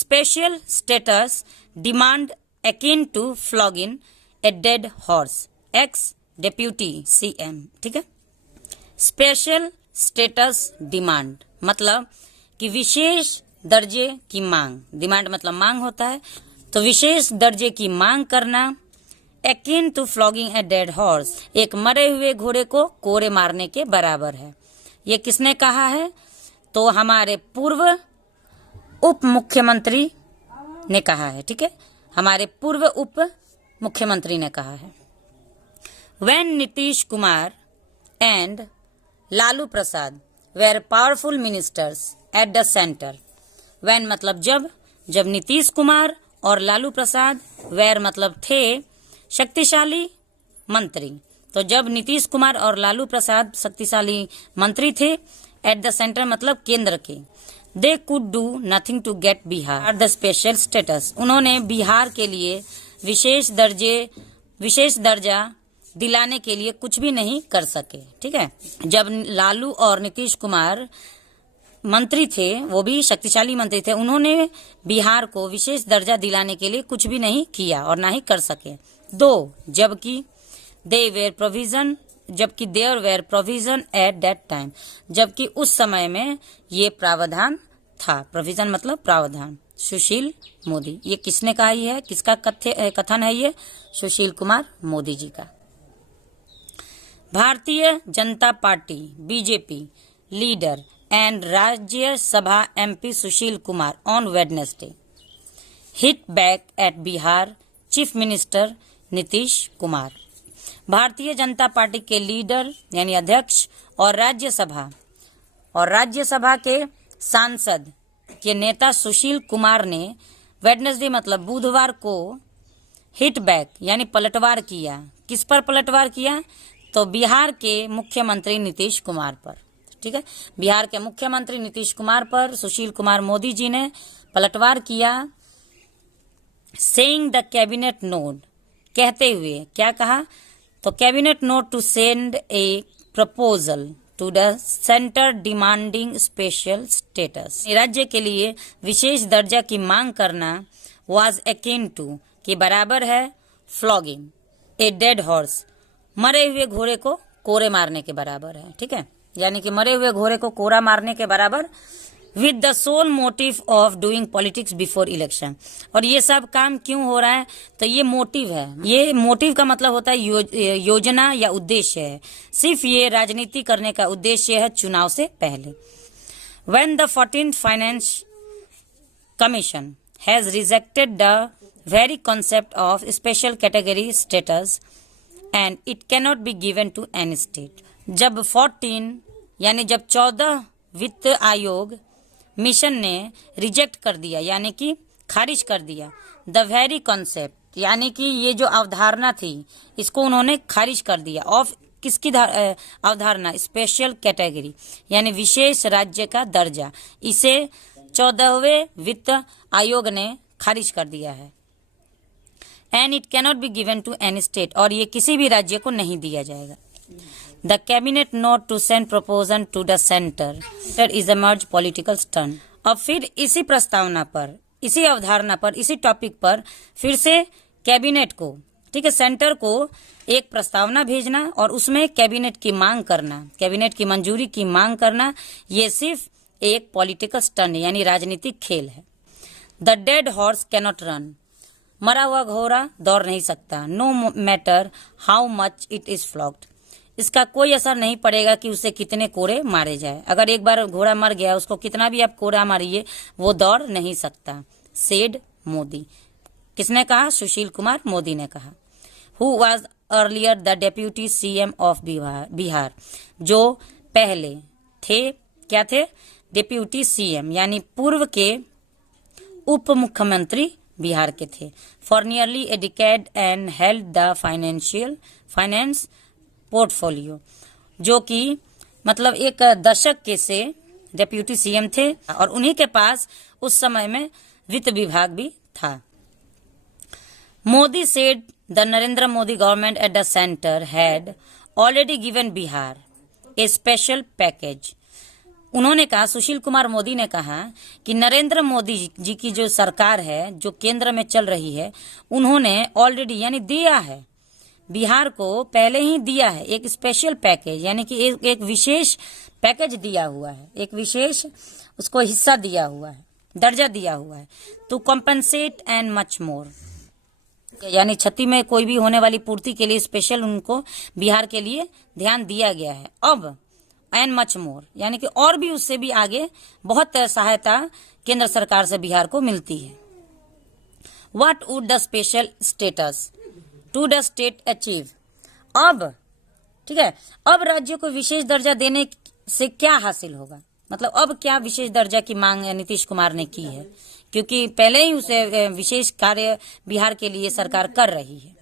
Special status demand akin to flogging a dead horse, ex deputy CM। ठीक है, special status demand मतलब कि विशेष दर्जे की मांग, डिमांड मतलब मांग होता है, तो विशेष दर्जे की मांग करना akin to flogging a dead horse, एक मरे हुए घोड़े को कोड़े मारने के बराबर है। ये किसने कहा है? तो हमारे पूर्व उप मुख्यमंत्री ने कहा है। ठीक है, हमारे पूर्व उप मुख्यमंत्री ने कहा है। When Nitish Kumar and Lalu Prasad were powerful ministers at the centre, when मतलब जब नीतीश कुमार और लालू प्रसाद वेर मतलब थे शक्तिशाली मंत्री, तो जब नीतीश कुमार और लालू प्रसाद शक्तिशाली मंत्री थे, एट द सेंटर मतलब केंद्र के, they could do nothing to get Bihar the special status, उन्होंने बिहार के लिए विशेष दर्जा दिलाने के लिए कुछ भी नहीं कर सके। ठीक है, जब लालू और नीतीश कुमार मंत्री थे, वो भी शक्तिशाली मंत्री थे, उन्होंने बिहार को विशेष दर्जा दिलाने के लिए कुछ भी नहीं किया और ना ही कर सके। जबकि there were provision at that time, जबकि उस समय में ये प्रावधान था। प्रोविजन मतलब प्रावधान। सुशील मोदी, ये किसने कहा? ही है, किसका कथन है? ये सुशील कुमार मोदी जी का। Bharatiya Janata party BJP leader and Rajya Sabha MP Sushil Kumar on Wednesday hit back at Bihar chief minister Nitish Kumar. Bharatiya Janata party के लीडर यानी अध्यक्ष और राज्यसभा के सांसद के नेता सुशील कुमार ने वेडनेसडे मतलब बुधवार को हिट बैक यानी पलटवार किया। किस पर पलटवार किया? तो बिहार के मुख्यमंत्री नीतीश कुमार पर। ठीक है, बिहार के मुख्यमंत्री नीतीश कुमार पर सुशील कुमार मोदी जी ने पलटवार किया। सेइंग द कैबिनेट नोट, कहते हुए क्या कहा? तो cabinet note to send a proposal to the centre demanding special status, राज्य के लिए विशेष दर्जा की मांग करना वाज अकिन टू के बराबर है फ्लॉगिंग ए डेड हॉर्स, मरे हुए घोड़े को कोड़े मारने के बराबर है। ठीक है, यानी कि मरे हुए घोड़े को कोड़ा मारने के बराबर, with the sole motive of doing politics before election. और ये सब काम क्यों हो रहा है? तो ये मोटिव है। ये मोटिव का मतलब होता है योजना या उद्देश्य है। सिर्फ ये राजनीति करने का उद्देश्य है चुनाव से पहले। When the 14th Finance Commission has rejected the very concept of special category status and it cannot be given to any state। जब 14 वित्त आयोग मिशन ने रिजेक्ट कर दिया यानी कि खारिज कर दिया, द वेरी कॉन्सेप्ट यानी कि ये जो अवधारणा थी इसको उन्होंने खारिज कर दिया। ऑफ किसकी अवधारणा? स्पेशल कैटेगरी यानी विशेष राज्य का दर्जा, इसे 14वें वित्त आयोग ने खारिज कर दिया है। And it cannot be given to any state, और ये किसी भी राज्य को नहीं दिया जाएगा। The cabinet note to send proposal to the center is a merge political stunt। अब फिर इसी प्रस्तावना पर, इसी अवधारणा पर, इसी टॉपिक पर फिर से कैबिनेट को, ठीक है, सेंटर को एक प्रस्तावना भेजना और उसमें कैबिनेट की मांग करना, कैबिनेट की मंजूरी की मांग करना, ये सिर्फ एक पॉलिटिकल स्टंट यानी राजनीतिक खेल है। The dead horse cannot run, मरा हुआ घोड़ा दौड़ नहीं सकता। No matter how much it is flogged, इसका कोई असर नहीं पड़ेगा कि उसे कितने कोड़े मारे जाए। अगर एक बार घोड़ा मर गया, उसको कितना भी आप कोड़ा मारिए, वो दौड़ नहीं सकता। सेड मोदी, किसने कहा? सुशील कुमार मोदी ने कहा। Who was earlier the deputy CM of Bihar, जो पहले थे, क्या थे? डेप्यूटी CM यानी पूर्व के उप मुख्यमंत्री बिहार के थे। For nearly a decade and held the finance portfolio, जो कि मतलब एक दशक के से डेप्यूटी CM थे और उन्हीं के पास उस समय में वित्त विभाग भी था। Modi said the Narendra Modi government at the centre had already given Bihar A special package. उन्होंने कहा, सुशील कुमार मोदी ने कहा कि नरेंद्र मोदी जी की जो सरकार है, जो केंद्र में चल रही है, उन्होंने ऑलरेडी यानी दिया है, बिहार को पहले ही दिया है एक स्पेशल पैकेज, यानी कि एक विशेष पैकेज दिया हुआ है, एक विशेष उसको हिस्सा दिया हुआ है, दर्जा दिया हुआ है, to compensate and much more, यानी क्षति में कोई भी होने वाली पूर्ति के लिए स्पेशल उनको बिहार के लिए ध्यान दिया गया है। अब एंड मच मोर, यानी कि और भी उससे भी आगे बहुत सहायता केंद्र सरकार से बिहार को मिलती है। What would the special status to the state achieve, अब ठीक है, अब राज्य को विशेष दर्जा देने से क्या हासिल होगा, मतलब अब क्या विशेष दर्जा की मांग नीतीश कुमार ने की है, क्योंकि पहले ही उसे विशेष कार्य बिहार के लिए सरकार कर रही है।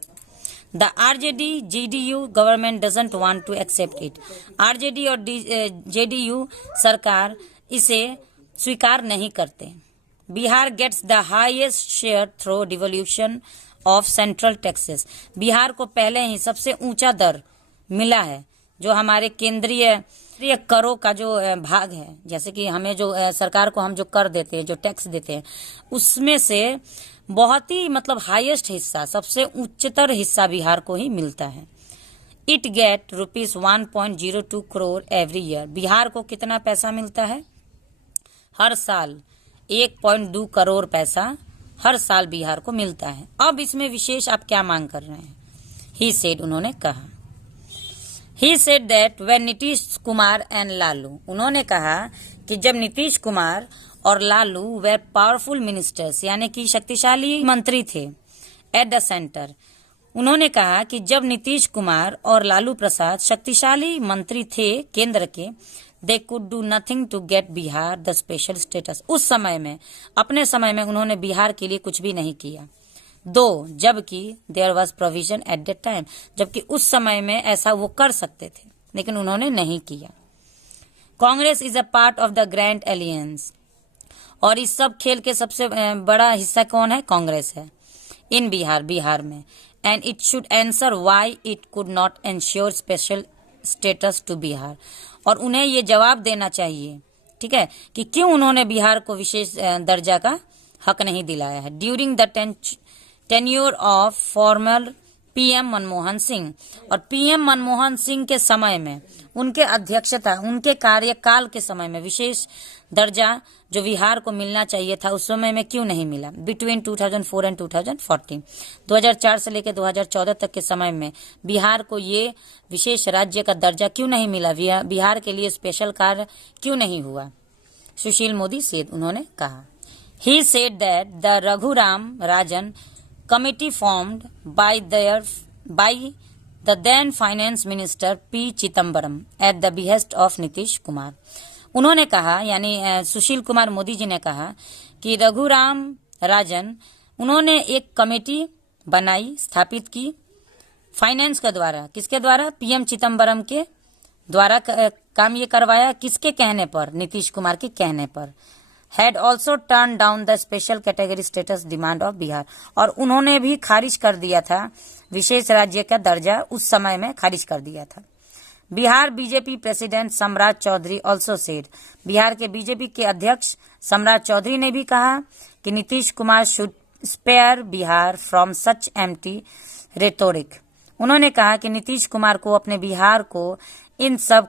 The RJD JDU government doesn't want to accept it, RJD और जेडीयू सरकार इसे स्वीकार नहीं करते। Bihar gets the highest share through devolution of central taxes, Bihar को पहले ही सबसे ऊंचा दर मिला है, जो हमारे केंद्रीय करों का जो भाग है, जैसे कि हमें जो सरकार को हम जो कर देते हैं, जो टैक्स देते हैं, उसमें से बहुत ही मतलब हाईएस्ट हिस्सा, सबसे उच्चतर हिस्सा बिहार को ही मिलता है। It get ₹1.02 crore every year, Bihar को कितना पैसा मिलता है हर साल, 1.2 करोड़ पैसा हर साल बिहार को मिलता है। अब इसमें विशेष आप क्या मांग कर रहे हैं, ही सेड, उन्होंने कहा। He said that when Nitish Kumar and Lalu, उन्होंने कहा कि जब नीतीश कुमार और लालू वे पावरफुल मिनिस्टर्स, यानी कि शक्तिशाली मंत्री थे, एट द सेंटर, उन्होंने कहा कि जब नीतीश कुमार और लालू प्रसाद शक्तिशाली मंत्री थे केंद्र के, they could do nothing to get Bihar the special status, उस समय में, अपने समय में उन्होंने बिहार के लिए कुछ भी नहीं किया। दो, जबकि there was provision at that time, जबकि उस समय में ऐसा वो कर सकते थे, लेकिन उन्होंने नहीं किया। Congress is a part of the grand aliens, और इस सब खेल के सबसे बड़ा हिस्सा कौन है, कांग्रेस है इन बिहार में, and it should answer why it could not ensure special status to Bihar, और उन्हें ये जवाब देना चाहिए, ठीक है, कि क्यों उन्होंने बिहार को विशेष दर्जा का हक नहीं दिलाया है। During the tenure of former PM Manmohan Singh, और पीएम मनमोहन सिंह के समय में, उनके अध्यक्षता, उनके कार्यकाल के समय में विशेष दर्जा जो बिहार को मिलना चाहिए था, उस समय में क्यों नहीं मिला। बिटवीन 2004 एंड 2014, 2004 से लेकर 2014 तक के समय में बिहार को ये विशेष राज्य का दर्जा क्यों नहीं मिला, बिहार के लिए स्पेशल कार्य क्यों नहीं हुआ। सुशील मोदी सेड, उन्होंने कहा। He said that the Raghuram Rajan committee formed by the then finance minister P. Chidambaram at the behest of Nitish Kumar, उन्होंने कहा, यानी सुशील कुमार मोदी जी ने कहा कि रघुराम राजन, उन्होंने एक कमेटी बनाई, स्थापित की, फाइनेंस के द्वारा, किसके द्वारा, पीएम चिदम्बरम के द्वारा काम ये करवाया, किसके कहने पर, नीतीश कुमार के कहने पर। had also turned down the special category status demand of Bihar, और उन्होंने भी खारिज कर दिया था विशेष राज्य का दर्जा, उस समय में खारिज कर दिया था। बिहार बीजेपी प्रेसिडेंट सम्राट चौधरी ऑल्सो सेड, बिहार के बीजेपी के अध्यक्ष सम्राट चौधरी ने भी कहा कि Nitish Kumar should spare Bihar from such empty rhetoric, उन्होंने कहा कि नीतीश कुमार को अपने बिहार को इन सब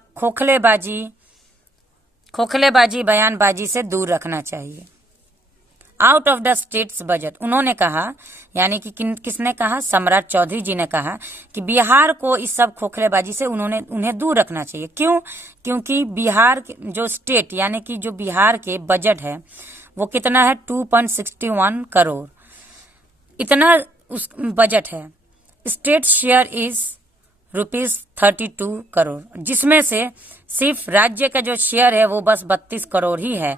खोखलेबाजी बयानबाजी से दूर रखना चाहिए। Out of the states budget, उन्होंने कहा, यानी कि किसने कहा, सम्राट चौधरी जी ने कहा कि बिहार को इस सब खोखलेबाजी से उन्हें दूर रखना चाहिए। क्यों? क्योंकि बिहार जो स्टेट, यानी कि जो बिहार के बजट है, वो कितना है, 2.61 करोड़, इतना उस बजट है। स्टेट शेयर इज ₹32 करोड़, जिसमें से सिर्फ राज्य का जो शेयर है वो बस 32 करोड़ ही है,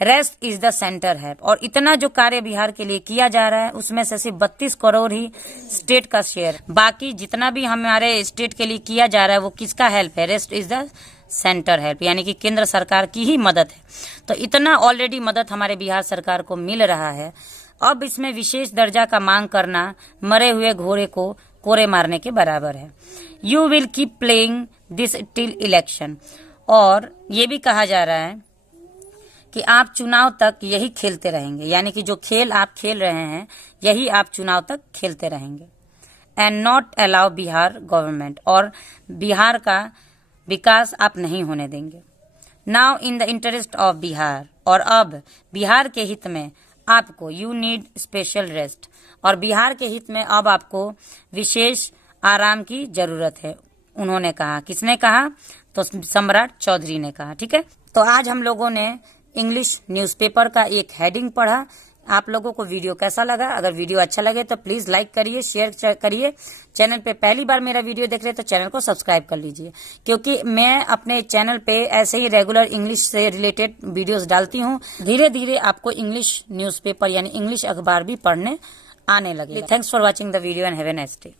रेस्ट इज द सेंटर है। और इतना जो कार्य बिहार के लिए किया जा रहा है, उसमें से सिर्फ 32 करोड़ ही स्टेट का शेयर, बाकी जितना भी हमारे स्टेट के लिए किया जा रहा है वो किसका हेल्प है, rest is the centre help, यानी कि केंद्र सरकार की ही मदद है। तो इतना ऑलरेडी मदद हमारे बिहार सरकार को मिल रहा है, अब इसमें विशेष दर्जा का मांग करना मरे हुए घोड़े को कोरे मारने के बराबर है। You will keep playing this till election, और ये भी कहा जा रहा है कि आप चुनाव तक यही खेलते रहेंगे, यानी कि जो खेल आप खेल रहे हैं यही आप चुनाव तक खेलते रहेंगे। And not allow Bihar government, और बिहार का विकास आप नहीं होने देंगे। Now in the interest of Bihar, और अब बिहार के हित में आपको यू नीड स्पेशल रेस्ट, और बिहार के हित में अब आपको विशेष आराम की जरूरत है, उन्होंने कहा। किसने कहा? तो सम्राट चौधरी ने कहा। ठीक है, तो आज हम लोगों ने इंग्लिश न्यूज़पेपर का एक हेडिंग पढ़ा। आप लोगों को वीडियो कैसा लगा? अगर वीडियो अच्छा लगे तो प्लीज लाइक करिए, शेयर करिए। चैनल पे पहली बार मेरा वीडियो देख रहे हैं तो चैनल को सब्सक्राइब कर लीजिए, क्योंकि मैं अपने चैनल पे ऐसे ही रेगुलर इंग्लिश से रिलेटेड वीडियोस डालती हूँ। धीरे धीरे आपको इंग्लिश न्यूज़पेपर यानी इंग्लिश अखबार भी पढ़ने आने लगे। Thanks for watching the video and have a nice day.